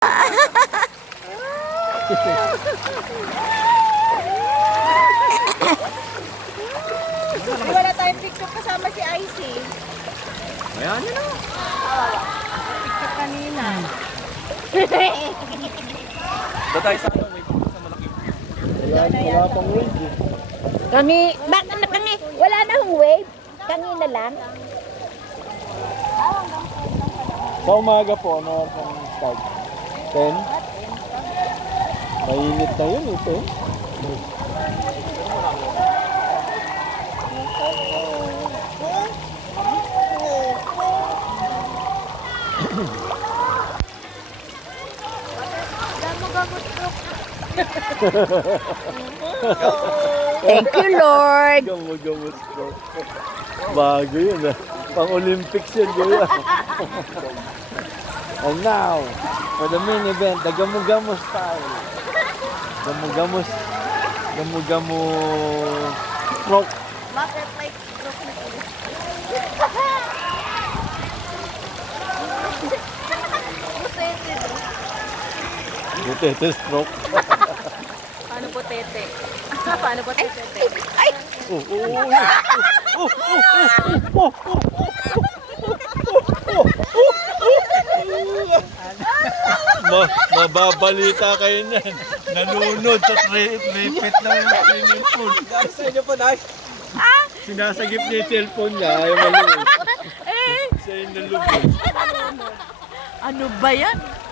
Wala tayong picture kasama si Icy. Ayan yun o. Picture kanina. Doon tayo sa ano, may picture sa malaki. Wala pang wave eh. Bakit na kami? Wala na hong wave. Kanina lang. Sa umaga po, ano ang start? 10? Mainit na yun ito. Thank you, Lord. Gamot po. Bago yun ah. Pang-Olympics yun, kuya. And now, for the main event, the Gamu-Gamu style. Gamu-Gamu stroke. Butterfly stroke na ito. Butete stroke. Paano po tete? Paano po tete? Ay! Mababalita kayo niyan. Nalunod sa tripit ng swimming pool. Guys, sa inyo po, guys. Sinasagip niya yung cellphone niya. Ayaw maluwag. Siya yung nalubog. Ano ba yan?